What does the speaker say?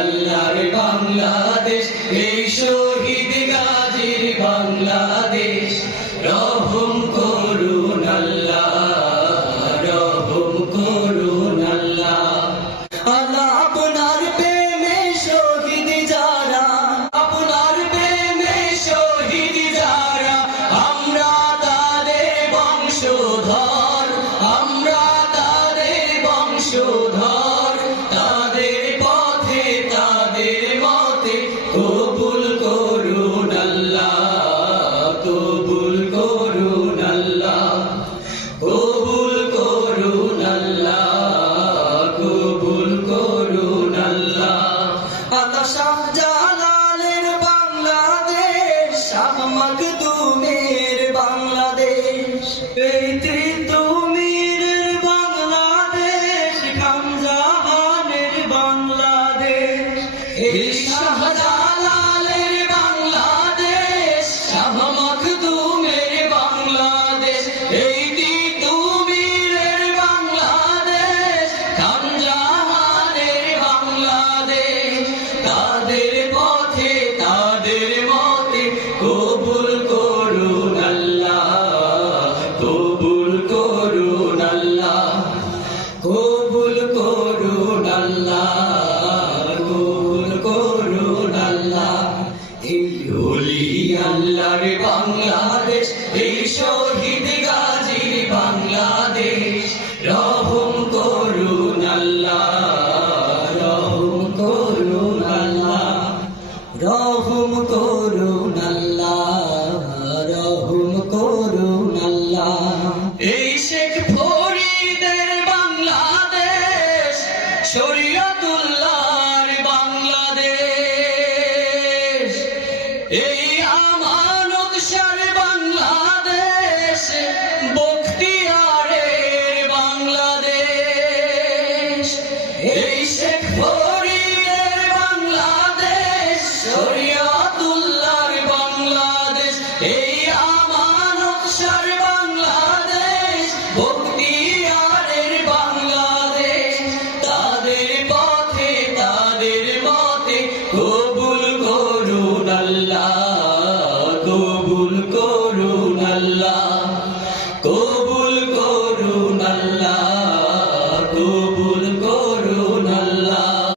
আল্লাহর বাংলাদেশ, এই শহীদ গাজীর বাংলাদেশ। রহম করুন আল্লাহ, রহম করুন আল্লাহ। আল্লাহ আপনার প্রেমে শহীদ যারা, আপনার প্রেমে শহীদ যারা, আমরা তাদের বংশধর, আমরা তাদের বংশধর। তাদের পথে তাদের মতে কবুল করুন আল্লাহ, কবুল করুন আল্লাহ, কবুল করুন আল্লাহ, কবুল করুন আল্লাহ। আল্লাহ শাহজালালের বাংলাদেশ, শাহ মাকদুমের বাংলাদেশ, এই তিতুমিরের বাংলাদেশ, খানজাহানের বাংলাদেশ। এই শাহজালালের বাংলাদেশ, শাহ মাকদুমের বাংলাদেশ, এই তিতুমিরের বাংলাদেশ, খানজাহানের বাংলাদেশ। তাদের পথে তাদের মতে কবুল করুন আল্লাহ, কবুল করুন আল্লাহ, কবুল করুন আল্লাহ, কবুল করুন আল্লাহ। এই ওলি আল্লাহর বাংলাদেশ, এই শহীদ গাজীর বাংলাদেশ। রহম করুন আল্লাহ, রহম করুন আল্লাহ, রহম করুন আল্লাহ, রহম করুন আল্লাহ। এই শেখ ফরিদের বাংলাদেশ, শরীয়তুল্লাহর বাংলাদেশ, এই আমানত শাহর বাংলাদেশ, বখতিয়ারের বাংলাদেশ। এই শেখ ফরিদের বাংলাদেশ, শরীয়তুল্লাহর বাংলাদেশ, এই আমানত শাহর